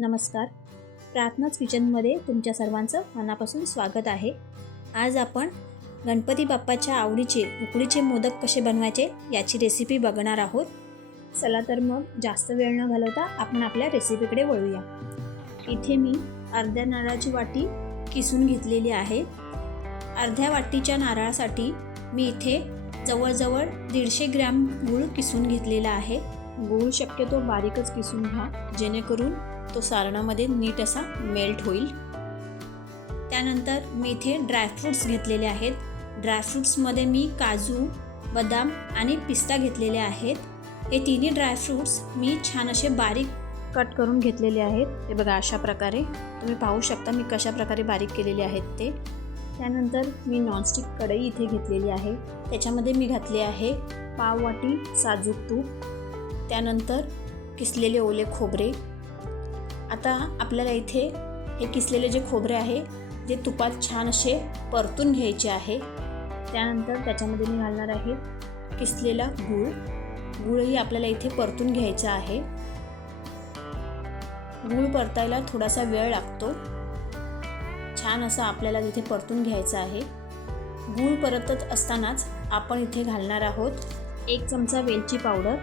नमस्कार. प्रार्थनाच किचनमध्ये तुमच्या सर्वांचं मनापासून स्वागत आहे. आज आपण गणपती बाप्पाच्या आवडीचे उकडीचे मोदक कसे बनवायचे याची रेसिपी बघणार आहोत. चला तर मग जास्त वेळ न घालवता आपण आपल्या रेसिपीकडे वळूया. इथे मी अर्ध्या नारळाची वाटी किसून घेतलेली आहे. अर्ध्या वाटीच्या नारळासाठी मी इथे जवळजवळ दीडशे ग्रॅम गूळ किसून घेतलेला आहे. गूळ शक्यतो बारीकच किसून घ्या जेणेकरून तो सारणामध्ये नीट असा मेल्ट होईल. त्यानंतर मी इथे ड्रायफ्रूट्स घेतलेले आहेत. ड्रायफ्रूट्समध्ये मी काजू बदाम आणि पिस्ता घेतलेले आहेत. हे तिन्ही ड्रायफ्रूट्स मी छान असे बारीक कट करून घेतलेले आहेत. हे बघा अशा प्रकारे. तुम्ही पाहू शकता मी कशा प्रकारे बारीक केलेले आहेत ते. त्यानंतर मी नॉनस्टिक कढई इथे घेतलेली आहे. त्याच्यामध्ये मी घातले आहे पाव वाटी साजूक तूप. त्यानंतर किसलेले ओले खोबरे. आता आपल्याला इथे हे किसलेले जे खोबरे आहे ते तुपात छान असे परतून घ्यायचे आहे. त्यानंतर त्याच्यामध्ये मी घालणार आहे किसलेला गूळ. गूळही आपल्याला इथे परतून घ्यायचा आहे. गूळ परतायला थोडासा वेळ लागतो. छान असा आपल्याला तिथे परतून घ्यायचा आहे. गूळ परतत असतानाच आपण इथे घालणार आहोत एक चमचा वेलची पावडर.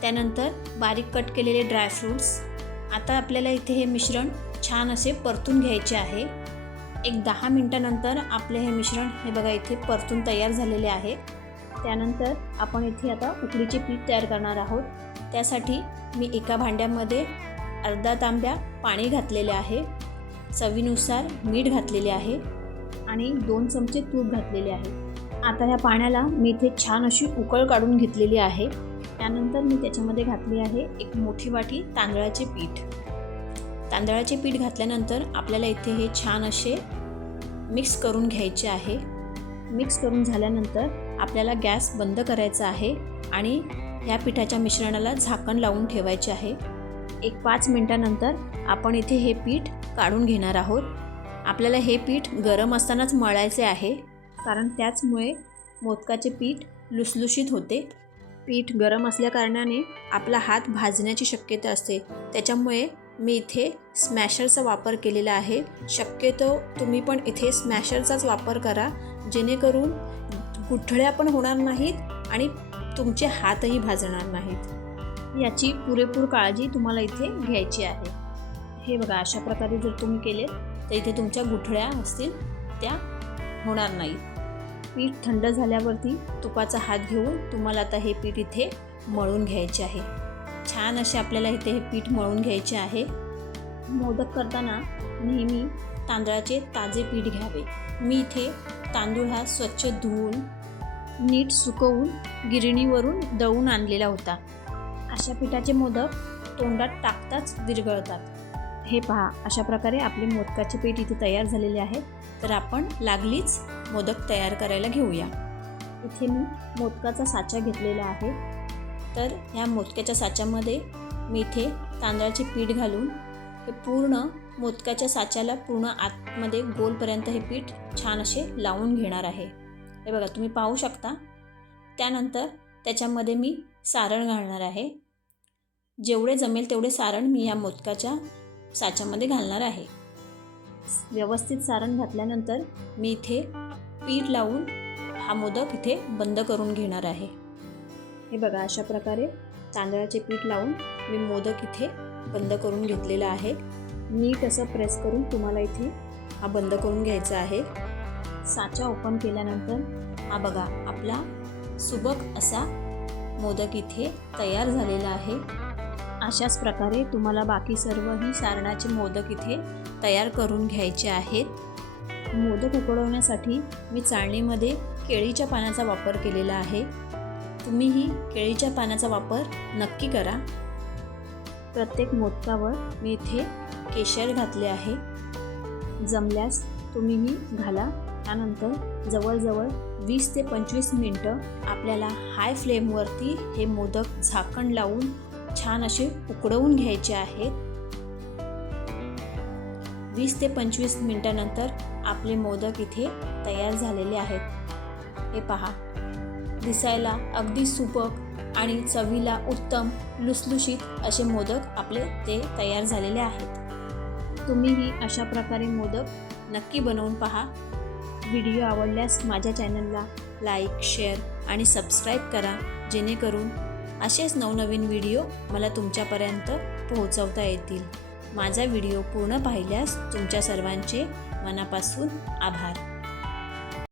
त्यानंतर बारीक कट केलेले ड्रायफ्रूट्स आता आपल्याला इथे हे मिश्रण छान असे परतून घ्यायचे आहे. एक दहा मिनटानंतर आपले हे मिश्रण हे बघा इथे परतून तयार झालेले आहे. त्यानंतर आपण इथे आता उकडीचे पीठ तयार करणार आहोत. त्यासाठी मी एका भांड्यामध्ये अर्धा तांब्या पाणी घातलेले आहे. चवीनुसार मीठ घातलेले आहे आणि दोन चमचे तूप घातलेले आहे. आता ह्या पाण्याला मी इथे छान अशी उकळ काढून घेतलेली आहे. त्यानंतर मी त्याच्यामध्ये घातली आहे एक मोठी वाटी तांदळाचे पीठ. तांदळाचे पीठ घातल्यानंतर आपल्याला इथे हे छान असे मिक्स करून घ्यायचे आहे. मिक्स करून झाल्यानंतर आपल्याला गॅस बंद करायचा आहे आणि ह्या पिठाच्या मिश्रणाला झाकण लावून ठेवायचे आहे. एक पाच मिनटानंतर आपण इथे हे पीठ काढून घेणार आहोत. आपल्याला हे पीठ गरम असतानाच मळायचे आहे कारण त्याचमुळे मोदकाचे पीठ लुसलुशीत होते. पीठ गरम असल्याकारणाने आपला हात भाजण्याची शक्यता असते. त्याच्यामुळे मी इथे स्मॅशरचा वापर केलेला आहे. शक्यतो तुम्ही पण इथे स्मॅशरचाच वापर करा. जेणेकरून गुठळ्या पण होणार नाहीत आणि तुमचे हातही भाजणार नाहीत. याची पुरेपूर काळजी तुम्हाला इथे घ्यायची आहे. हे बघा अशा प्रकारे जर तुम्ही केले तर इथे तुमच्या गुठळ्या असतील त्या होणार नाहीत. पीठ थंड झाल्यावरती तुपाचा हात घेऊन तुम्हाला आता हे पीठ इथे मळून घ्यायचे आहे. छान असे आपल्याला इथे हे पीठ मळून घ्यायचे आहे. मोदक करताना नेहमी तांदळाचे ताजे पीठ घ्यावे. मी इथे तांदूळ हा स्वच्छ धुवून नीट सुकवून गिरणीवरून दळून आणलेला होता. अशा पिठाचे मोदक तोंडात टाकताच विरघळतात. हे पहा अशा प्रकारे आपले मोदकाचे पीठ इथे तयार झालेले आहे तर आपण लागलीच मोदक तयार करायला घेऊया. इथे मी मोदकाचा साचा घेतलेला आहे. तर ह्या मोदकाच्या साच्यामध्ये मी इथे तांदळाचे पीठ घालून हे पूर्ण मोदकाच्या साच्याला पूर्ण आतमध्ये गोलपर्यंत हे पीठ छान असे लावून घेणार आहे. हे बघा तुम्ही पाहू शकता. त्यानंतर त्याच्यामध्ये मी सारण घालणार आहे. जेवढे जमेल तेवढे सारण मी या मोदकाच्या साच्यामध्ये घालणार आहे. व्यवस्थित सारण घातल्यानंतर मी इथे पीठ लावून हा मोदक इथे बंद करून घेणार आहे. हे बघा अशा प्रकारे तांदळाचे पीठ लावून मी मोदक इथे बंद करून घेतलेला आहे. नीट असं प्रेस करून तुम्हाला इथे हा बंद करून घ्यायचा आहे. साचा ओपन केल्यानंतर हा बघा आपला सुबक असा मोदक इथे तयार झालेला आहे. अशाच प्रकारे तुम्हाला बाकी सर्वही सारणाचे मोदक इथे तयार करून घ्यायचे आहेत. मोदक उकडवण्यासाठी मी चाळणीमध्ये केळीच्या पानाचा वापर केलेला आहे. तुम्हीही केळीच्या पानाचा वापर नक्की करा. प्रत्येक मोदकावर मी इथे केशर घातले आहे. जमल्यास तुम्हीही घाला. त्यानंतर जवळजवळ वीस ते पंचवीस मिनटं आपल्याला हाय फ्लेमवरती हे मोदक झाकण लावून छान असे उकडवून घ्यायचे आहेत. वीस ते पंचवीस मिनटानंतर आपले मोदक इथे तयार झालेले आहेत. हे पहा. दिसायला अगदी सुपक आणि चवीला उत्तम लुसलुशीत असे मोदक आपले ते तयार झालेले आहेत. तुम्हीही अशा प्रकारे मोदक नक्की बनवून पहा. व्हिडिओ आवडल्यास माझ्या चॅनलला लाईक शेअर आणि सबस्क्राईब करा जेणेकरून असेच नवनवीन व्हिडिओ मला तुमच्यापर्यंत पोहोचवता येतील. माझा व्हिडिओ पूर्ण पाहिल्यास तुमच्या सर्वांचे मनापासून आभार.